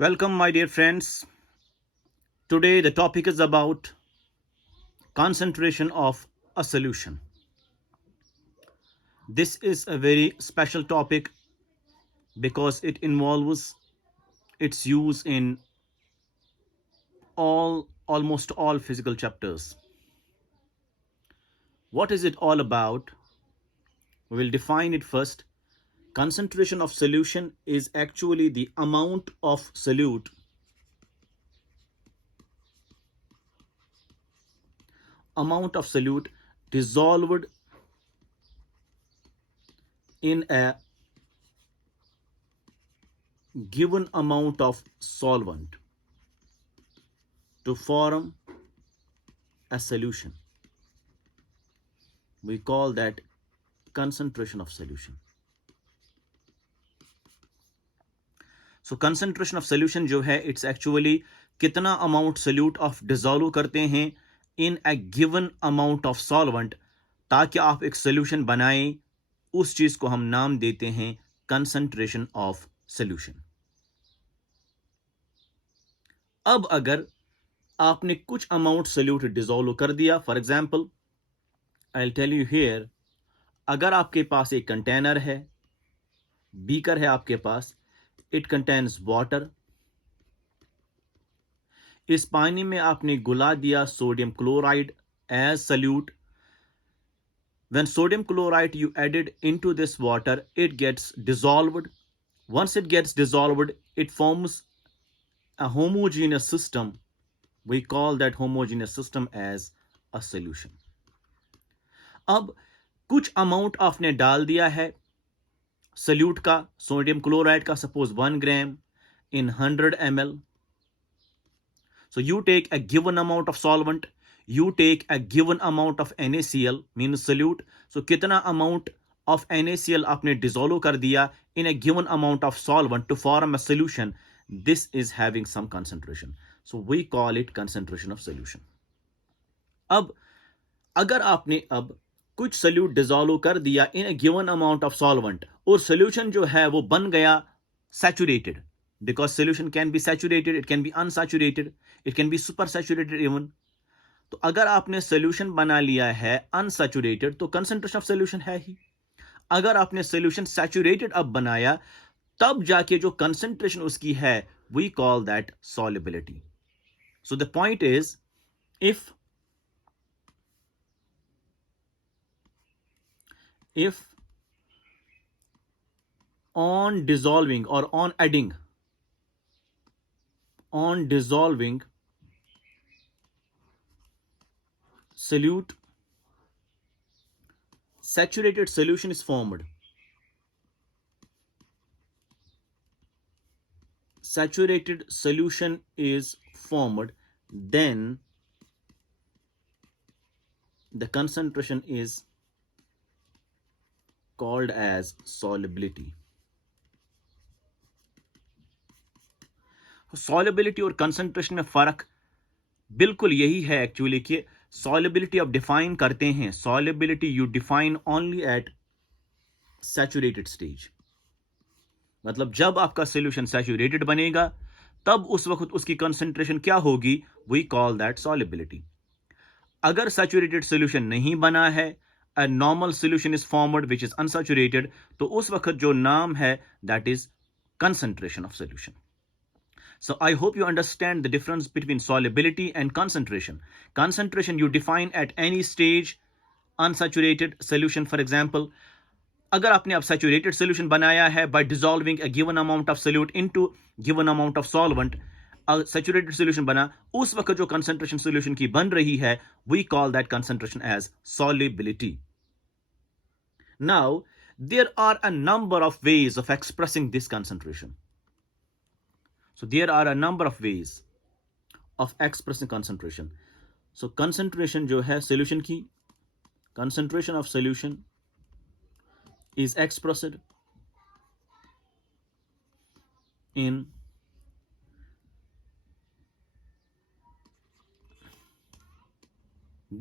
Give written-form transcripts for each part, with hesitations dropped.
Welcome, my dear friends. Today, the topic is about concentration of a solution. This is a very special topic because it involves its use in almost all physical chapters. What is it all about? We will define it first. Concentration of solution is actually the amount of solute dissolved in a given amount of solvent to form a solution. We call that concentration of solution. So concentration of solution जो है it's actually कितना amount solute of dissolve करते हैं in a given amount of solvent ताकि आप एक solution बनाएं, उस चीज को हम नाम देते हैं concentration of solution. अब अगर आपने कुछ अमाउंट सोल्यूट डिसॉल्व कर दिया, for example I will tell you here, अगर आपके पास एक कंटेनर है, बीकर है आपके पास, इट कंटेन्स वाटर. इस पानी में आपने गुला दिया sodium chloride as solute. when sodium chloride you added into this water, it gets dissolved. Once it gets dissolved, it forms a homogeneous system. We call that homogeneous system as a solution. अब कुछ amount आपने डाल दिया है salute का, sodium chloride का, suppose 1 gram in 100 ml. So you take a given amount of solvent, you take a given amount of NaCl means solute. So कितना amount of NaCl आपने dissolve कर दिया in a given amount of solvent to form a solution. This is having some concentration. So we call it concentration of solution. अब अगर आपने अब कुछ salute dissolve कर दिया in a given amount of solvent और सोल्यूशन जो है वो बन गया saturated, because solution can be saturated, it can be unsaturated, it can be super saturated even. तो अगर आपने सोल्यूशन बना लिया है अनसैचुरेटेड तो कंसंट्रेशन ऑफ सोल्यूशन है ही. अगर आपने सोल्यूशन सैचुरेटेड अब बनाया तब जाके जो कंसंट्रेशन उसकी है we call that solubility. So the point is, if on dissolving or on dissolving solute, saturated solution is formed. Saturated solution is formed, then the concentration is called as solubility. Solubility और concentration में फर्क बिल्कुल यही है actually कि solubility आप define करते हैं, solubility you define only at saturated stage. मतलब जब आपका सॉल्यूशन सैचुरेटेड बनेगा तब उस वक्त उसकी कंसंट्रेशन क्या होगी, वी कॉल दैट सॉल्युबिलिटी. अगर सैचुरेटेड सॉल्यूशन नहीं बना है, a normal solution is formed which is unsaturated, तो उस वक्त जो नाम है that is concentration of solution. So I hope you understand the difference between solubility and concentration. Concentration you define at any stage. Unsaturated solution, for example, अगर आपने अब saturated solution बनाया है by dissolving a given amount of solute into given amount of solvent, saturated solution बना, उस वक्त जो concentration solution की बन रही है we call that concentration as solubility. Now, there are a number of ways of expressing this concentration. So, there are a number of ways of expressing concentration. So, concentration जो है solution की, concentration of solution is expressed in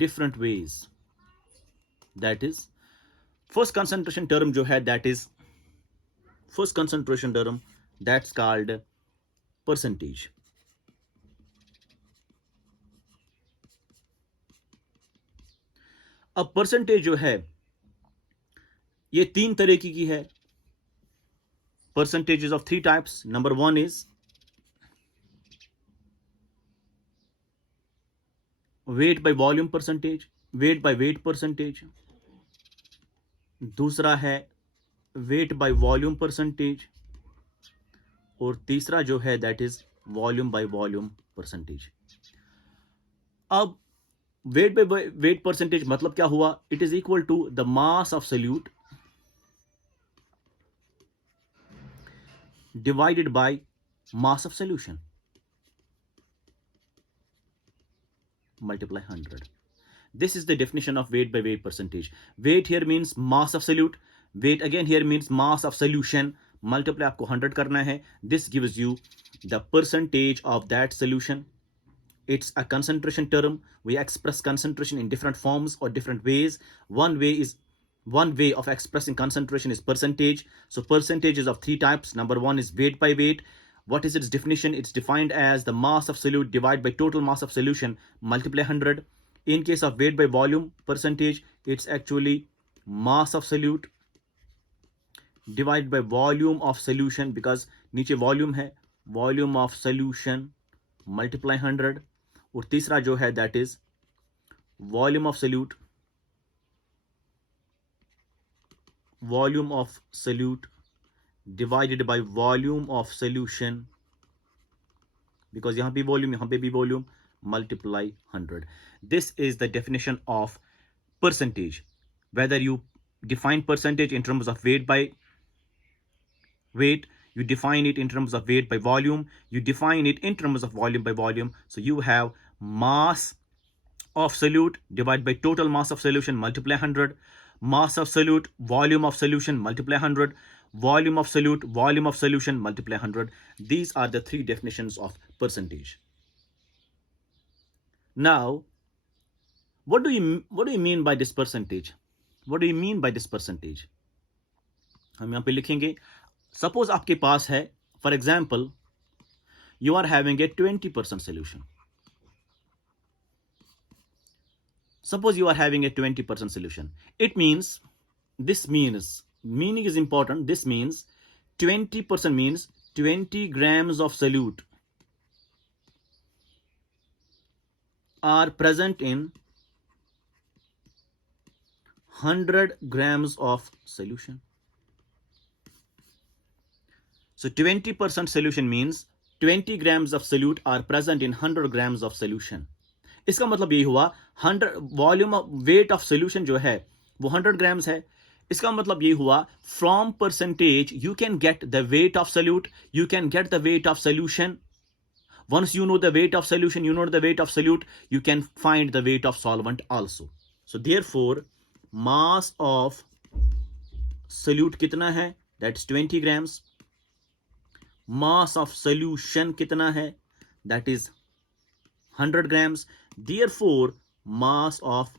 different ways. That is, first concentration term that's called percentage. अब percentage जो है ये 3 तरीके की है। Percentages of 3 types. Number 1 is weight by volume percentage, weight by weight percentage. दूसरा है वेट बाय वॉल्यूम परसेंटेज, और तीसरा जो है that is volume by volume percentage. अब वेट बाय वेट परसेंटेज मतलब क्या हुआ? It is equal to the mass of solute divided by mass of solution multiply 100. This is the definition of weight by weight percentage. Weight here means mass of solute, weight again here means mass of solution, multiply आपको 100 करना है. This gives you the percentage of that solution. It's a concentration term. We express concentration in different forms or different ways. One way of expressing concentration is percentage. So percentage is of 3 types. Number 1 is weight by weight. What is its definition? It's defined as the mass of solute divided by total mass of solution multiply 100. In case of weight by volume percentage, it's actually mass of solute divided by volume of solution, because नीचे volume है, volume of solution multiply 100. और तीसरा जो है that is volume of solute divided by volume of solution, because यहाँ भी volume, यहाँ पे भी volume, multiply 100. This is the definition of percentage. Whether you define percentage in terms of weight by weight, you define it in terms of weight by volume, you define it in terms of volume by volume. So you have mass of solute divided by total mass of solution multiply 100, mass of solute, volume of solution multiply 100, volume of solute, volume of solution multiply 100. These are the 3 definitions of percentage. Now, what do you mean by this percentage? What do you mean by this percentage? हम यहाँ पे लिखेंगे, suppose आपके पास है, for example, you are having a 20% solution. Suppose you are having a 20% solution. It means, meaning is important. This means 20% means 20 grams of solute are present in 100 grams of solution. So 20% solution means 20 grams of solute are present in 100 grams of solution. इसका मतलब यही हुआ 100 volume weight of solution जो है वो 100 grams है. इसका मतलब यही हुआ from percentage you can get the weight of solute, you can get the weight of solution. Once you know the weight of solution, you know the weight of solute, you can find the weight of solvent also. So therefore mass of solute कितना है? That's 20 grams. Mass of solution कितना है? That is 100 grams. Therefore mass of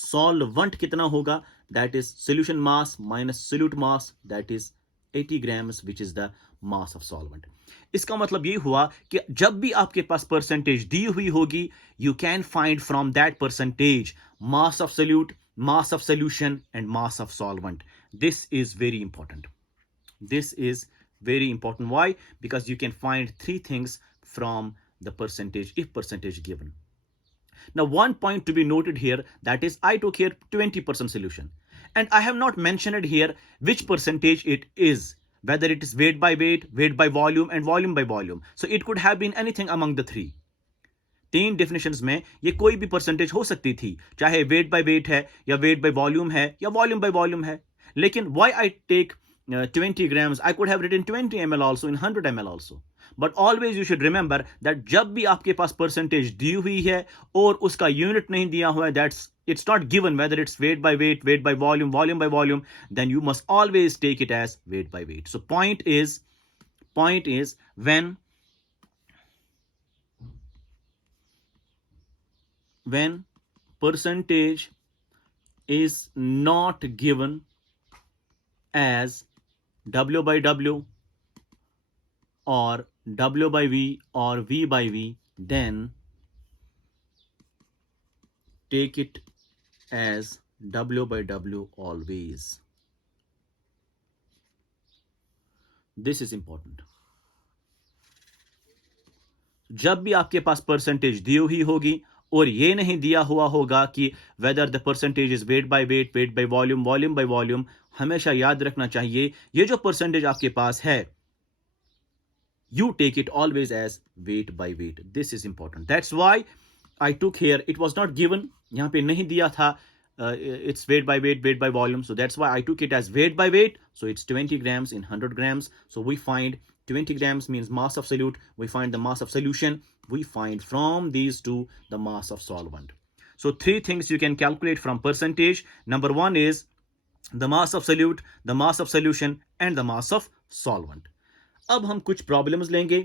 solvent कितना होगा? That is solution mass minus solute mass, that is 80 grams, which is the mass of solvent. इसका मतलब ये हुआ कि जब भी आपके पास परसेंटेज दी हुई होगी, you can find from that percentage mass of solute, mass of solution and mass of solvent. This is very important. This is very important. Why? Because you can find 3 things from the percentage if percentage given. Now one point to be noted here, that is I took here 20% solution and I have not mentioned here which percentage it is, whether it is weight by weight, weight by volume and volume by volume. So it could have been anything among the 3. 3 definitions में ये कोई भी percentage हो सकती थी, चाहे wait by wait है या वेट बाय वॉल्यूम है या वॉल्यूम बाय वॉल्यूम है. लेकिन why I take 20 grams, I could have written 20 ml also in 100 ml also. But always you should remember that जब भी आपके पास परसेंटेज दी हुई है और उसका यूनिट नहीं दिया हुआ है, it's not given whether it's weight by weight, weight by volume, volume by volume, then you must always take it as weight by weight. So point is when percentage is not given as W by W or W by V or V by V, then take it as W by W always. This is important. जब भी आपके पास percentage दी हुई होगी और ये नहीं दिया हुआ होगा कि whether the percentage is weight by weight, weight by volume, volume by volume, हमेशा याद रखना चाहिए ये जो परसेंटेज आपके पास है, you take it always as weight by weight. This is important. That's why I took here, it was not given, यहाँ पे नहीं दिया था, it's weight by weight, weight by volume. So that's why I took it as weight by weight. So it's 20 grams in 100 grams. So we find 20 grams means mass of solute. We find the mass of solution. We find from these two the mass of solvent. So three things you can calculate from percentage. Number one is the mass of solute, the mass of solution, and the mass of solvent. अब हम कुछ problems लेंगे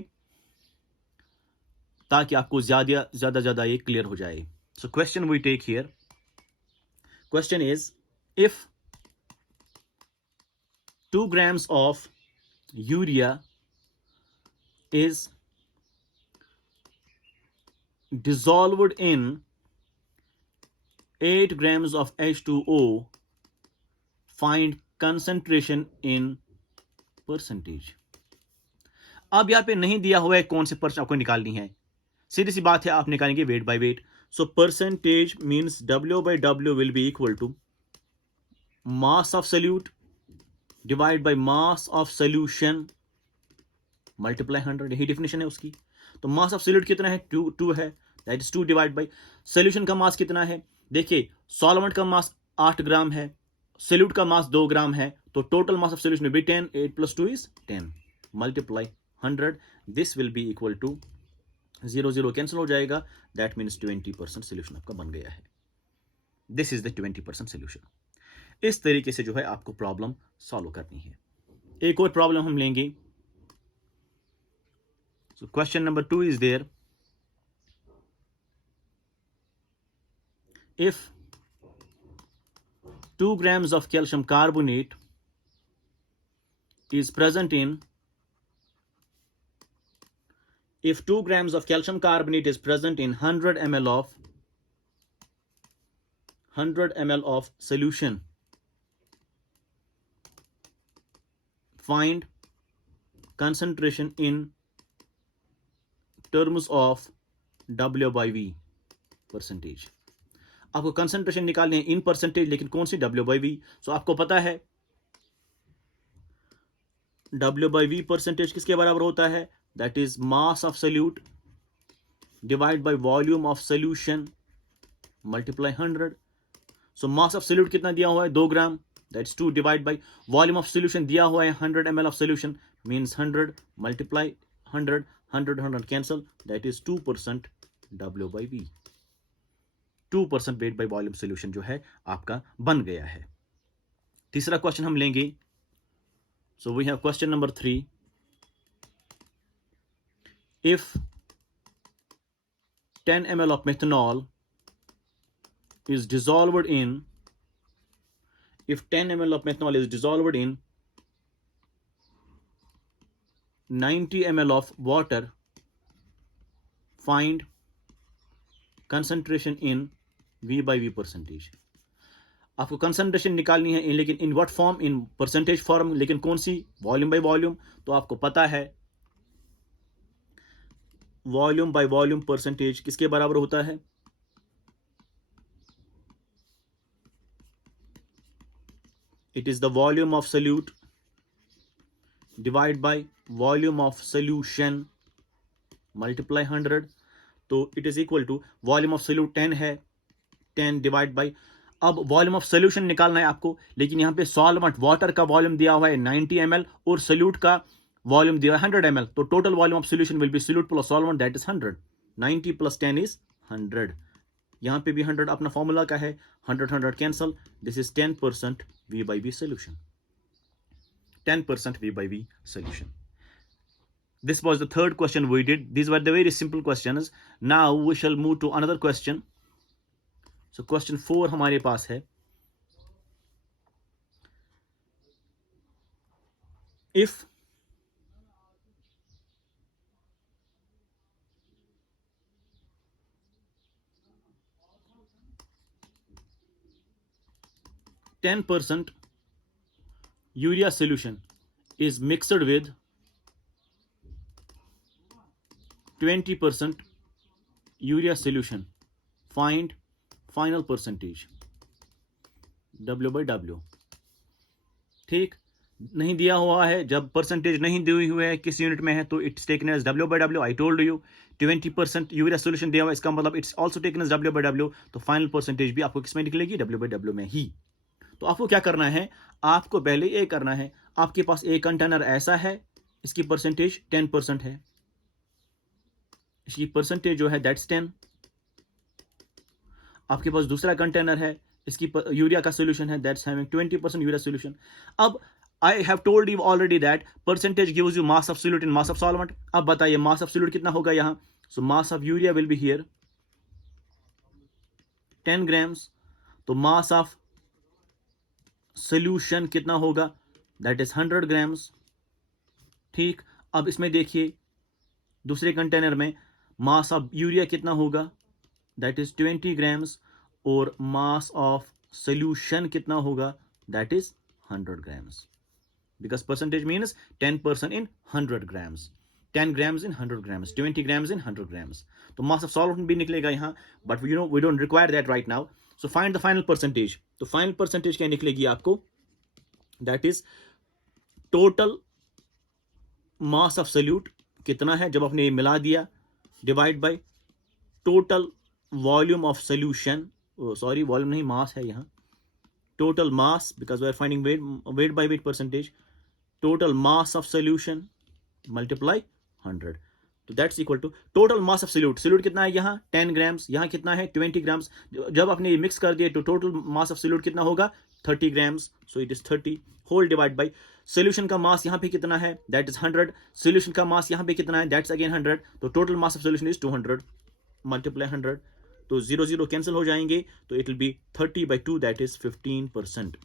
ताकि आपको ज्यादा ये clear हो जाए. So question we take here. Question is, if 2 grams of urea is dissolved in 8 grams of H2O, find concentration in percentage. अब यहाँ पे नहीं दिया हुआ है कौन से परसेंट आपको निकालनी है. सीधी सी बात है, आप निकालेंगे weight by weight. So percentage means W by W will be equal to mass of solute divide by mass of solution multiply 100. यही डेफिनेशन है उसकी. तो मास ऑफ सॉल्यूट कितना है? 2 है, that is 2 divide bye solution का mass कितना है. देखिए सॉल्वेंट का मास 8 ग्राम है, सॉल्यूट का मास 2 ग्राम है, तो total mass of solution will be 10. 8 + 2 is 10 multiply 100. This will be equal to 0 0 cancel हो जाएगा. दैट मीन्स 20% सोल्यूशन आपका बन गया है. This is the 20% solution. इस तरीके से जो है आपको प्रॉब्लम सॉल्व करनी है. एक और प्रॉब्लम हम लेंगे. So question number 2 is there. If 2 grams of calcium carbonate is present in, if 2 grams of calcium carbonate is present in 100 ml of solution, find concentration in terms of W by V percentage. आपको concentration निकालनी है in percentage, लेकिन कौन सी? W by V. सो आपको पता है W by V percentage किसके बराबर होता है? That is mass of solute divide by volume of solution multiply 100. So mass of solute कितना दिया हुआ है? 2 gram, that's 2 divide by volume of solution दिया हुआ है 100 ml of solution, means 100 multiply 100. 100 cancel, that is 2% W by V. 2% weight by volume solution जो है आपका बन गया है. तीसरा क्वेश्चन हम लेंगे. So we have question number 3. If 10 ml of methanol is dissolved in, if 10 ml of methanol is dissolved in 90 ml of water, find concentration in V by V percentage. आपको कंसंट्रेशन निकालनी है लेकिन in what form? In percentage form. लेकिन कौन सी? Volume by volume. तो आपको पता है वॉल्यूम बाय वॉल्यूम परसेंटेज किसके बराबर होता है? It is the volume of solute divide by volume of solution multiply 100. तो it is equal to volume of solute 10 है, 10 डिवाइड बाय, अब वॉल्यूम ऑफ सॉल्यूशन निकालना है आपको, लेकिन यहां पे सॉल्वेंट वाटर का वॉल्यूम दिया हुआ है 90 ml और सॉल्यूट का वॉल्यूम दिया है 100 ml. तो total volume of solution will B solute plus solvent, that is 100. 90 + 10 is 100. यहां पे भी 100 अपना फॉर्मूला का है. 100 cancel, this is 10% V by V solution. 10% V by V solution. This was the third question we did. These were the very simple questions. Now we shall move to another question. So question 4 हमारे पास है. If 10% urea solution is mixed with 20% urea solution, find final percentage W/W। ठीक, नहीं दिया हुआ है, जब percentage नहीं दी हुई है किस यूनिट में है तो it's taken as W/W। I told you 20% urea solution दिया हुआ, इसका मतलब it's also taken as W/W। तो फाइनल परसेंटेज भी आपको किसमें निकलेगी? W/W में ही। तो आपको क्या करना है, आपको पहले ये करना है, आपके पास एक कंटेनर ऐसा है, इसकी परसेंटेज 10% है, इसकी परसेंटेज जो है दैट्स 10। आपके पास दूसरा कंटेनर है, इसकी यूरिया का सोल्यूशन है, दैट्स हैविंग 20% यूरिया सोल्यूशन। अब I have told you already that percentage gives you mass of solute in mass of solvent. अब बताइए मास ऑफ सोल्यूट कितना होगा यहां? So mass of urea will be here 10 grams, तो mass of solution कितना होगा? That is 100 grams. ठीक, अब इसमें देखिए दूसरे कंटेनर में मास ऑफ यूरिया कितना होगा? दैट इज 20 ग्राम्स, और मास ऑफ सोल्यूशन कितना होगा? That is 100 grams, because percentage means 10% in 100 grams, 10 grams in 100 grams, 20 grams in 100 grams. तो मास ऑफ सॉल्वेंट भी निकलेगा यहां, but you know we don't require that right now. So find the final percentage. तो final percentage क्या निकलेगी आपको? That is total mass of solute कितना है जब आपने ये मिला दिया, divide by total volume of solution, sorry volume नहीं, मास है यहाँ, total mass because we are finding weight by weight percentage, total mass of solution multiply 100, तो that's equal to total mass of solute कितना है यहाँ? 10 ग्राम्स, यहाँ कितना है? 20 ग्राम्स। जब आपने ये मिक्स कर दिए तो टोटल मास ऑफ सोल्यूट कितना होगा? 30 grams, so it is 30 whole divide by solution का मास यहाँ पे कितना है? That is 100। सोल्यूशन का मास यहाँ पे कितना है? दैट्स अगेन 100, तो total mass of solution is 200 multiply 100, तो 0 0 कैंसिल हो जाएंगे, तो it will B 30/2, that is 15%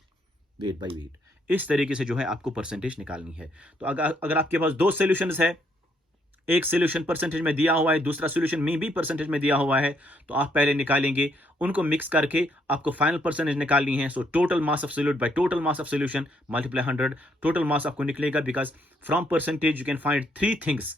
wait by wait. इस तरीके से जो है आपको परसेंटेज निकालनी है। तो अगर आपके पास दो सॉल्यूशंस है, एक सॉल्यूशन परसेंटेज में दिया हुआ है, दूसरा सॉल्यूशन में भी परसेंटेज में दिया हुआ है, तो आप पहले निकालेंगे, उनको मिक्स करके आपको फाइनल परसेंटेज निकालनी है। So total mass of solute by total mass of solution multiply 100, total mass आपको निकलेगा, because from percentage you can find 3 things.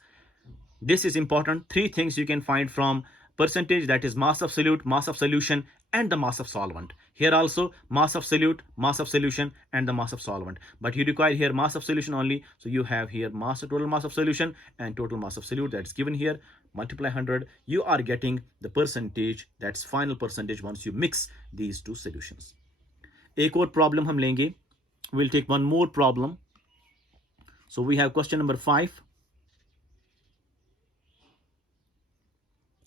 This is important. 3 things you can find from percentage, that is mass of solute, mass of solution, and the mass of solvent. Here also mass of solute, mass of solution, and the mass of solvent. But you require here mass of solution only. So you have here total mass of solution and total mass of solute, that's given here. Multiply 100. You are getting the percentage, that's final percentage once you mix these two solutions. एक और problem हम लेंगे. We'll take one more problem. So we have question number 5.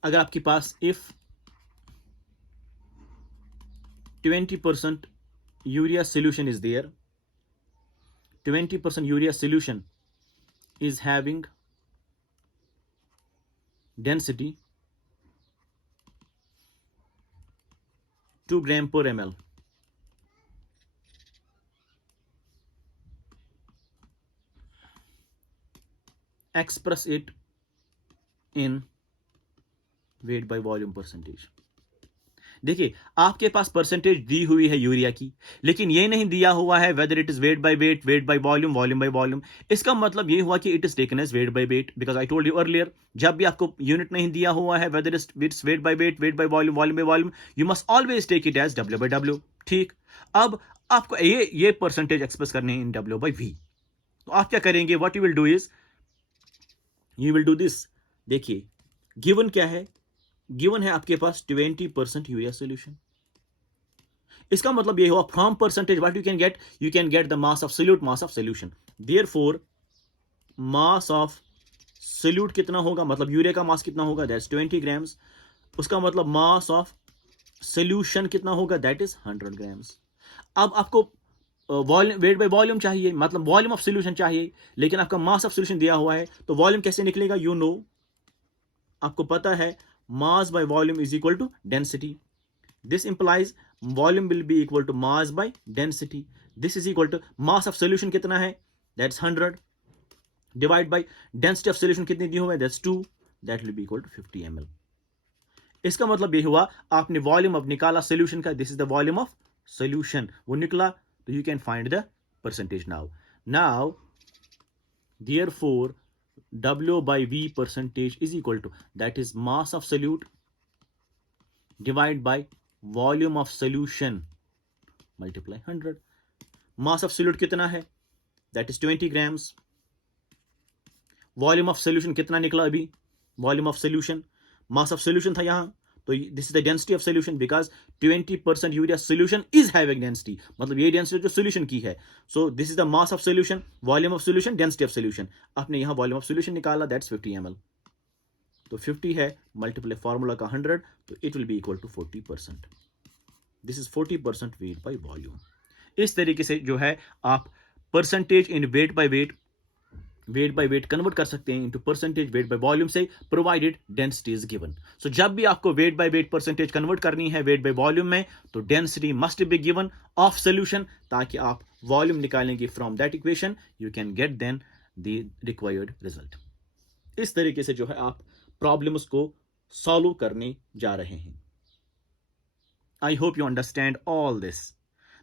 अगर आपके पास if 20% urea solution is there, 20% urea solution is having density 2 gram per ml, express it in weight by volume percentage. देखिए आपके पास percentage दी हुई है urea की, लेकिन ये नहीं दिया हुआ है whether it is weight by weight, weight by volume, volume by volume. इसका मतलब ये हुआ कि it is taken as weight by weight, because I told you earlier, जब भी आपको यूनिट नहीं दिया हुआ है whether it's weight by weight, weight by volume, volume by volume, you must always take it as W/W। ठीक, अब आपको ये परसेंटेज एक्सप्रेस करने इन W/V। तो आप क्या करेंगे? What you will do is you will do this. देखिए गिवन क्या है? गिवन है आपके पास 20% यूरिया सोल्यूशन। इसका मतलब ये हुआ from percentage what you can get the mass of solute, mass of solution. Therefore mass of solute कितना होगा, मतलब यूरिया का मास कितना होगा? That's 20 grams. उसका मतलब मास ऑफ सोल्यूशन कितना होगा? That is 100 grams. अब आपको वॉल्यूम, वेट बाय वॉल्यूम चाहिए, मतलब वॉल्यूम ऑफ सोल्यूशन चाहिए, लेकिन आपका मास ऑफ सोल्यूशन दिया हुआ है, तो वॉल्यूम कैसे निकलेगा? यू नो, आपको पता है mass by volume is equal to density. This implies volume will be equal to mass by density. This is equal to mass of solution कितना है? That's 100 divide by density of solution कितनी दी हुई है? That's 2. That will be equal to 50 ml. इसका मतलब ये हुआ आपने वॉल्यूम अब निकाला सोल्यूशन का, this is the volume of solution, वो निकला So you can find the percentage now. Now, therefore, W by V percentage is equal to, that is mass of solute divided by volume of solution multiply 100. Mass of solute कितना है? That is 20 grams. Volume of solution कितना निकला अभी? Volume of solution, mass of solution था यहाँ, तो this is the density of solution because 20% urea solution is having density, मतलब ये density जो solution की है. So this is the mass of solution, volume of solution, density of solution. आपने यहाँ volume of solution निकाला, that's 50 ml. तो 50 है मल्टीप्लाई फार्मूला का 100, तो it will be equal to 40%. This is 40% weight by volume. इस तरीके से जो है आप percentage in weight by weight convert कर सकते हैं into percentage weight by volume से, provided density is given. So जब भी आपको weight by weight percentage convert करनी है वेट बाय वॉल्यूम में, तो density must be given of solution, ताकि आप वॉल्यूम निकालेंगे from that equation, you can get then the required result. इस तरीके से जो है आप प्रॉब्लम्स को सॉल्व करने जा रहे हैं. I hope you understand all this.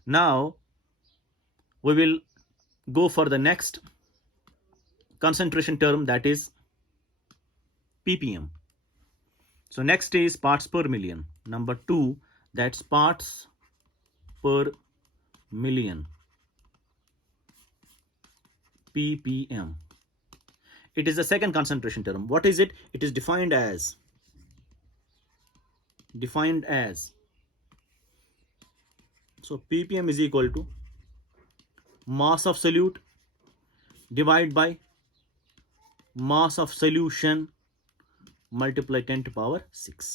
Now we will go for the next concentration term, that is ppm. So next is parts per million. Number 2, that's parts per million, ppm. It is the second concentration term. What is it? It is defined as so ppm is equal to mass of solute divided by mass of solution multiply 10 to power 6.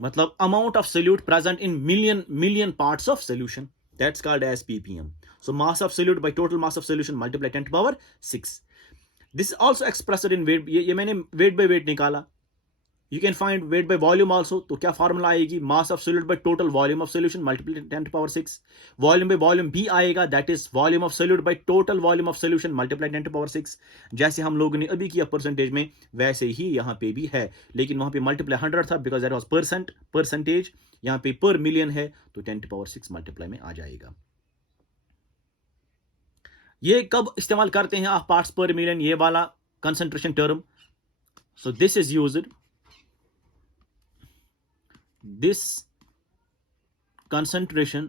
मतलब amount of solute present in million parts of solution, that's called as ppm. So mass of solute by total mass of solution multiply 10 to power 6. This is also expressed in weight. ये मैंने weight by weight निकाला. You can find weight by volume also. तो क्या formula आएगी? mass of solute by total volume of solution multiply 10 to power 6. volume by volume भी आएगा, that is volume of solute by total volume of solution multiply 10 to power 6. जैसे हम लोगों ने अभी किया परसेंटेज में, वैसे ही यहाँ पे भी है, लेकिन वहाँ पे मल्टीप्लाई 100 था बिकॉज दैट वाज परसेंटेज. यहाँ पे पर मिलियन है, तो 10 to power 6 मल्टीप्लाई में आ जाएगा. ये कब इस्तेमाल करते हैं आप पार्ट्स पर मिलियन, ये वाला concentration term? So this is used, this concentration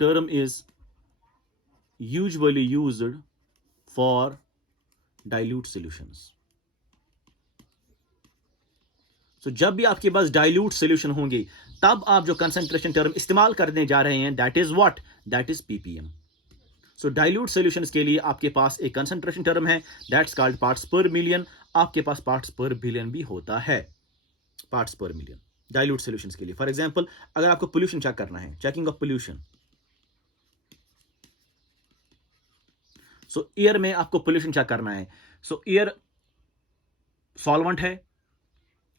term is usually used for dilute solutions. So जब भी आपके पास dilute solution होंगे, तब आप जो concentration term इस्तेमाल करने जा रहे हैं, that is what? That is ppm. So dilute solutions के लिए आपके पास एक concentration term है, that's called parts per million. आपके पास parts per billion भी होता है, parts per million dilute solutions के लिए. फॉर एग्जांपल, अगर आपको पोल्यूशन चेक करना है, checking of pollution, so air में आपको पोल्यूशन चेक करना है. सो एयर सॉल्वेंट है,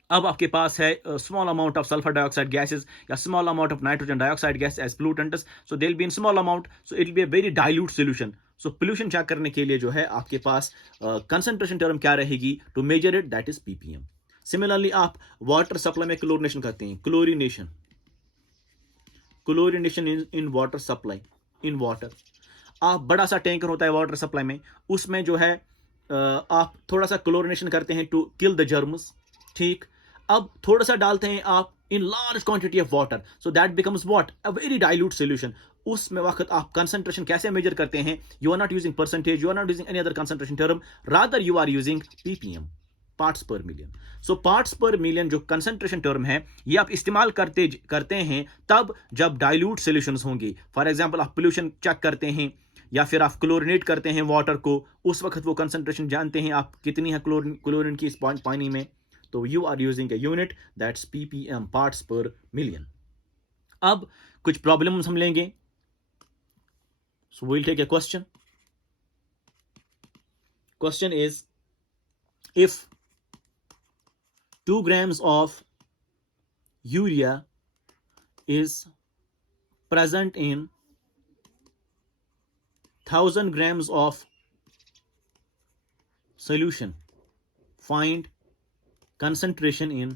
अब आपके पास है small amount of sulphur dioxide gases या small amount of nitrogen dioxide gas as pollutants, so they will be in small amount, so it will be a very dilute solution. So pollution check करने के लिए जो है आपके पास concentration term क्या रहेगी to measure it, that is ppm. Similarly आप water supply में क्लोरिनेशन करते हैं, chlorination in water supply, in water. आप बड़ा सा टैंकर होता है वाटर सप्लाई में, उसमें जो है आप थोड़ा सा क्लोरिनेशन करते हैं टू किल द जर्म्स. ठीक, अब थोड़ा सा डालते हैं आप in large quantity of water, so that becomes what? A very dilute solution. उसमें वक्त आप कंसंट्रेशन कैसे मेजर करते हैं? You are not using percentage, you are not using any other concentration term, rather you are using ppm, parts per million. So parts per million जो concentration term है, ये आप इस्तेमाल करते हैं तब जब डाइल्यूट सॉल्यूशंस होंगे. फॉर एग्जांपल, आप पोल्यूशन चेक करते हैं या फिर आप क्लोरिनेट करते हैं वाटर को, उस वक्त वो कंसंट्रेशन जानते हैं आप कितनी है क्लोरीन की इस पानी में, तो you are using a unit, that's ppm, parts per million. अब कुछ प्रॉब्लम्स हम लेंगे. So we will take a question. Question is, if 2 grams of urea is present in 1000 grams of solution, find concentration in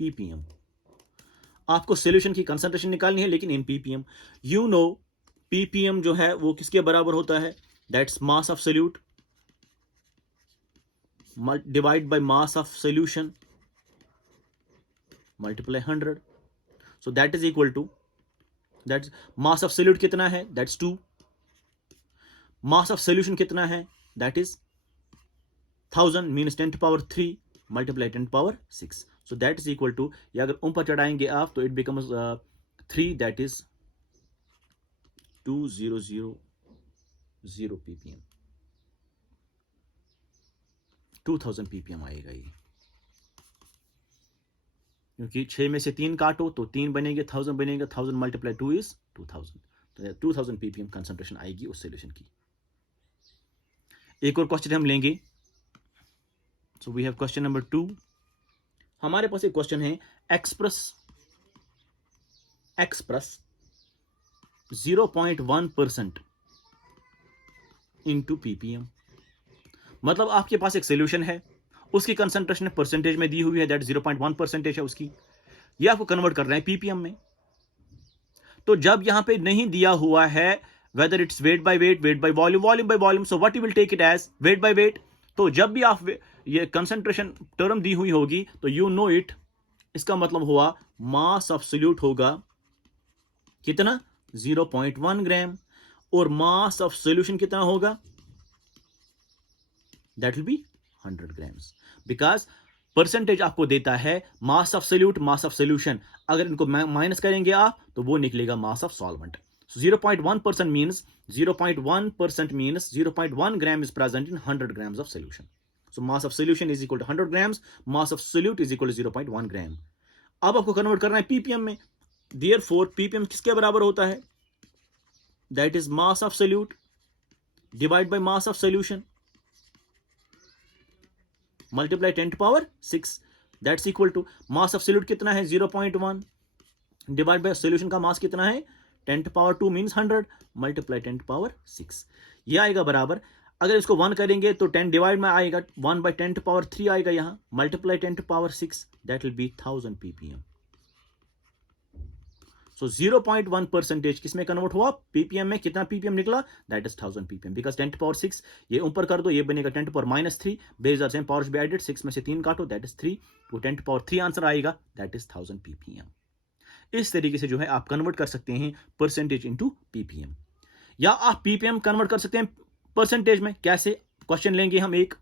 ppm. आपको solution की concentration निकालनी है, लेकिन in PPM. You know PPM जो है वो किसके बराबर होता है? That's mass of solute divide by mass of solution multiply 100। So that is equal to, that's mass of solute कितना है? दैट्स 2। मास ऑफ सोल्यूशन कितना है? That is 1000 means 10 to power 3 multiply 10 to power 6। So that is equal to, या अगर ऊपर चढ़ाएंगे आप तो it becomes 3, that is 2000 ppm, 2000 ppm आएगा ये, क्योंकि 6 में से 3 काटो तो 3 बनेंगे, 1000 बनेगा, 1000 मल्टीप्लाई 2 इज 2000। तो 2000 ppm कंसंट्रेशन आएगी उस सोल्यूशन की। एक और क्वेश्चन हम लेंगे। So we have question number 2। हमारे पास एक क्वेश्चन है, एक्सप्रेस 0.1% इंटू पीपीएम। मतलब आपके पास एक सोल्यूशन है, उसकी कंसंट्रेशन परसेंटेज में दी हुई है, दैट 0.1% है उसकी, ये आपको कन्वर्ट कर रहे हैं पीपीएम में। तो जब यहां पे नहीं दिया हुआ है whether it's weight by weight, weight by volume, volume by volume, so what you will take it as weight by weight. तो जब भी आप ये कंसंट्रेशन टर्म दी हुई होगी तो यू नो इट, इसका मतलब हुआ मास ऑफ सोल्यूट होगा कितना? 0.1 ग्राम, और मास ऑफ सोल्यूशन कितना होगा? That will be 100 grams, because percentage आपको देता है mass of solute, mass of solution. अगर इनको माइनस करेंगे आप तो वो निकलेगा मास of solvent. So 0.1% means 0.1% means 0.1 gram is present in 100 grams of solution. So mass of solution is equal to 100 grams, mass of solute is equal to 0.1 gram. अब आपको convert करना है पीपीएम में। Therefore पीपीएम किसके बराबर होता है? That is mass of solute divided by mass of solution multiply 10 to power 6, that's equal to mass of solute कितना है? 0.1 divided by solution का मास कितना है? 10 to power 2 means 100 multiply 10 to power 6, ये आएगा बराबर। अगर इसको 1 करेंगे तो 10 डिवाइड में आएगा, 1 by 10 to power 3 आएगा यहाँ, multiply 10 to power 6, that will be 1000 ppm। सो 0.1% किसमें कन्वर्ट हुआ? पीपीएम में। कितना पीपीएम निकला? That is 1000 ppm, because 10 to power 6 ये ऊपर कर दो, ये बनेगा 10 to power -3, base are same, powers be added, 6 में से 3 काटो, दैट इज 3, वो 10 to power 3 आंसर आएगा, दैट इज 1000 ppm। इस तरीके से जो है आप कन्वर्ट कर सकते हैं परसेंटेज इनटू पीपीएम, या आप पीपीएम कन्वर्ट कर सकते हैं परसेंटेज में। कैसे? क्वेश्चन लेंगे हम एक।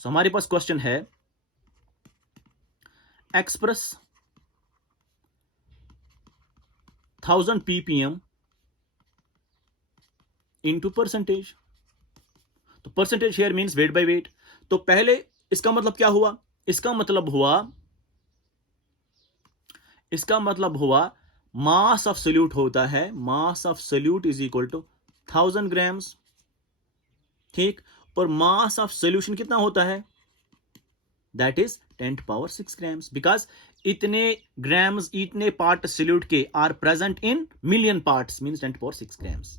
सो हमारे पास क्वेश्चन है, एक्सप्रेस 1000 ppm इनटू परसेंटेज। तो percentage here means wait by weight. तो पहले इसका मतलब क्या हुआ? इसका मतलब हुआ मास ऑफ सोल्यूट होता है, mass of solute is equal to 1000 grams, ठीक, और मास ऑफ सोल्यूशन कितना होता है? That is 10 to power 6 grams, because इतने ग्राम्स, इतने पार्ट सोल्यूट के are present in million parts, means 10 to power 6 grams.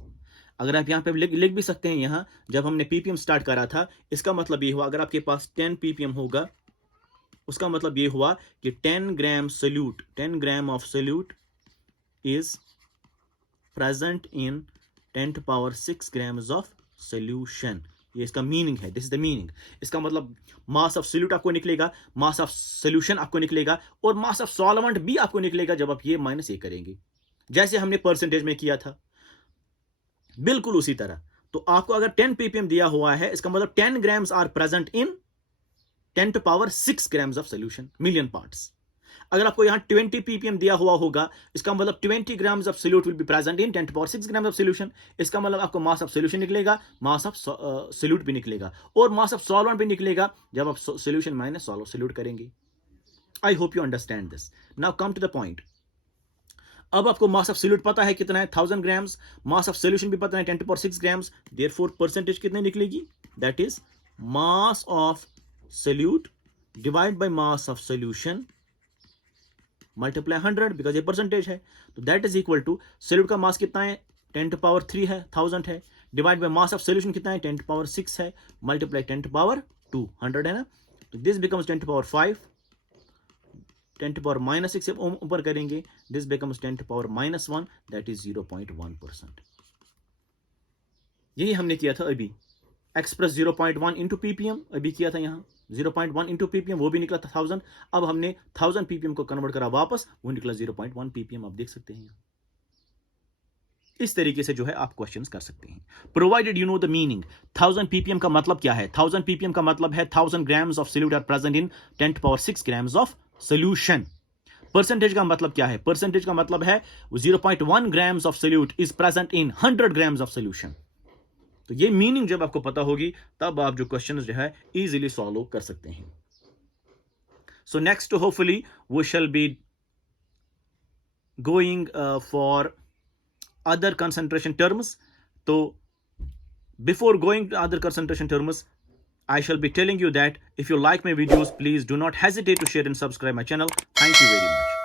अगर आप यहां पे लिख भी सकते हैं, यहां जब हमने पीपीएम स्टार्ट करा था, इसका मतलब ये हुआ अगर आपके पास 10 ppm होगा, उसका मतलब ये हुआ कि 10 gram solute, 10 gram of solute is present in 10 to power 6 grams of solution. ये इसका मीनिंग है, दिस इज द मीनिंग। इसका मतलब मास ऑफ सोल्यूट आपको निकलेगा, मास ऑफ सोल्यूशन आपको निकलेगा, और मास ऑफ सॉल्वेंट भी आपको निकलेगा जब आप ये माइनस ये करेंगे, जैसे हमने परसेंटेज में किया था, बिल्कुल उसी तरह। तो आपको अगर 10 ppm दिया हुआ है, इसका मतलब 10 grams are present in 10 to power 6 grams of solution, million parts। अगर आपको यहां 20 ppm दिया हुआ होगा, इसका मतलब 20 grams of solute will be present in 10 to power 6 grams of solution। इसका मतलब आपको मास ऑफ सोल्यूशन निकलेगा, मास ऑफ सोल्यूट भी निकलेगा, और मास ऑफ सॉल्वेंट भी निकलेगा जब आप सोल्यूशन माइनस सोल्यूट करेंगे। I hope you understand this. Now come to the point. अब आपको मास ऑफ सोल्यूट पता है कितना है? 1000 ग्राम्स। मास ऑफ सोल्यूशन भी पता है 10 to power 6 grams. Therefore percentage कितनी निकलेगी? That is mass of solute divide by mass of solution multiply 100, because ये परसेंटेज है। तो that is equal to, solute का मास कितना है? 10 to power 3 है, 1000 है, divide by mass of solution कितना है? 10 to power 6 है, मल्टीप्लाई 10 to power 2, 100 है ना। तो this becomes 10 to power 5 10 to power minus 6 से ऊपर करेंगे, this becomes 10 to power minus 1, that is 0.1%. यही हमने किया था अभी, एक्सप्रेस 0.1 इंटू ppm अभी किया था यहाँ, 0.1 इंटू ppm वो भी निकला था 1000. अब हमने 1000 ppm को कन्वर्ट करा वापस, वो निकला 0.1 ppm. आप देख सकते हैं इस तरीके से जो है आप क्वेश्चंस कर सकते हैं. Provided you know the meaning. 1000 ppm का मतलब क्या है? 1000 ppm का मतलब है 1000 grams of solute are present in 10 to power 6 grams of solution. Percentage का मतलब क्या है? परसेंटेज का मतलब है 0.1 grams of solute is present in 100 grams of solution. तो ये मीनिंग जब आपको पता होगी तब आप जो क्वेश्चंस जो है इजीली सॉल्व कर सकते हैं. So next hopefully we shall be going for other concentration terms. So before going to other concentration terms, I shall be telling you that if you like my videos, please do not hesitate to share and subscribe my channel. Thank you very much.